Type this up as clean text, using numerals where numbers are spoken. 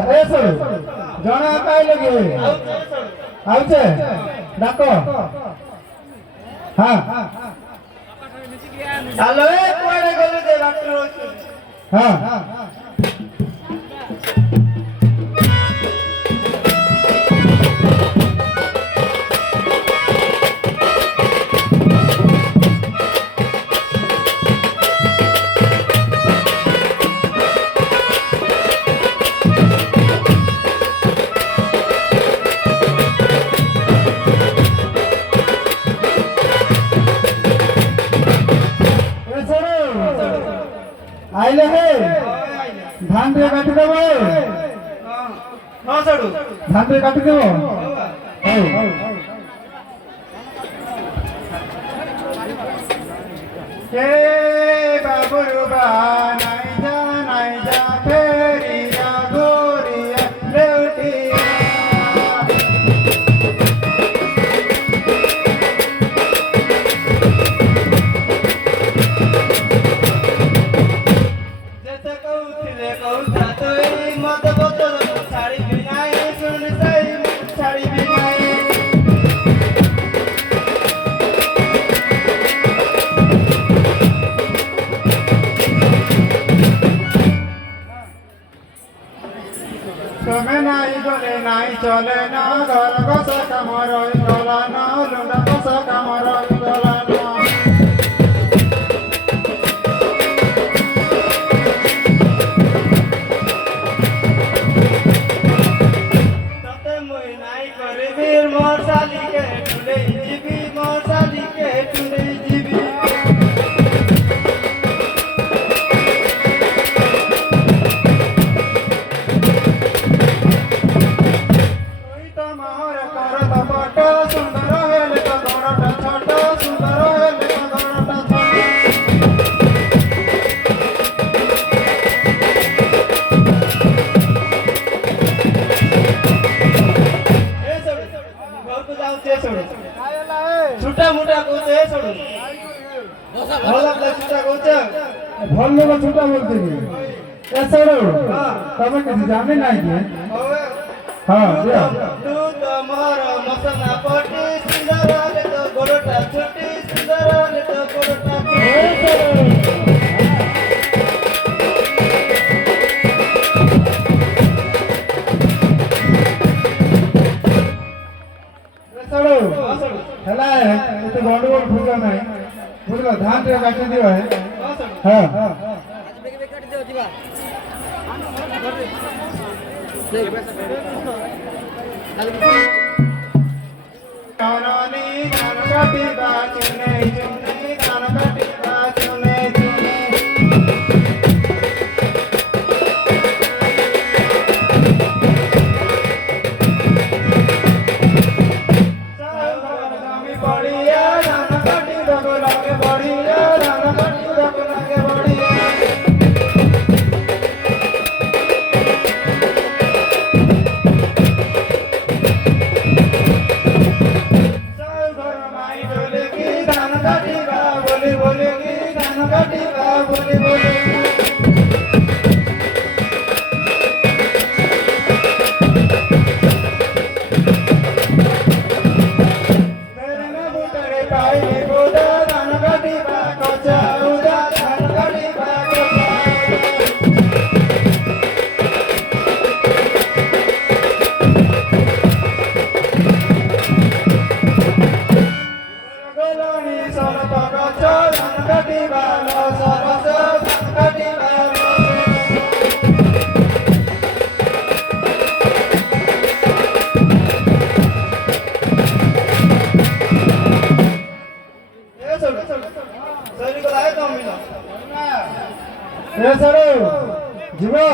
अच्छा ए सर जणा काई लगे आउचे डाको हां चलो ए कोड़े गले दे बाटरो हां आइले हे धान रे काटी देबो हां सडू धान रे काटी देबो के बाबुरुबा नाई जा फेरिया गोरिया लेउटिया जैसे कहूथिले कहूथा तो ए मत बदल साड़ी बिनाए सुन सही साड़ी बिनाए तुम्हें नाई गले नाई चले ना घर बस कमर गला ना लुंडा बस कमर गला ना तते मुई नाई करे वीर मोर साली के टुले जीबी मोर साली के टुले जीबी छुटा मुटा कोचे छोड़ो भला प्ले छुटा कोचे भल लोग छुटा बोलते हैं ए सरो तमे किसी जाने नहीं के हां दिया तू तो मोर मसना पटी सुंदर रे तो गोड़टा छोटी सुंदर रे तो गोड़टा सरो हला है तो गंडगोल भूगा नहीं बुझलो धान रे काटी दियो है हां काट दियो जीवा काननी धान काटी बाचने चुने धान काटी बाचने चुने बढ़िया धान काटी दगो लागे बढ़िया धान काटी दगो लागे बढ़िया चल घर माई बोलेगी धान काटी बा बोलेगी धान काटी बा बोलेगी ए सरो जीवा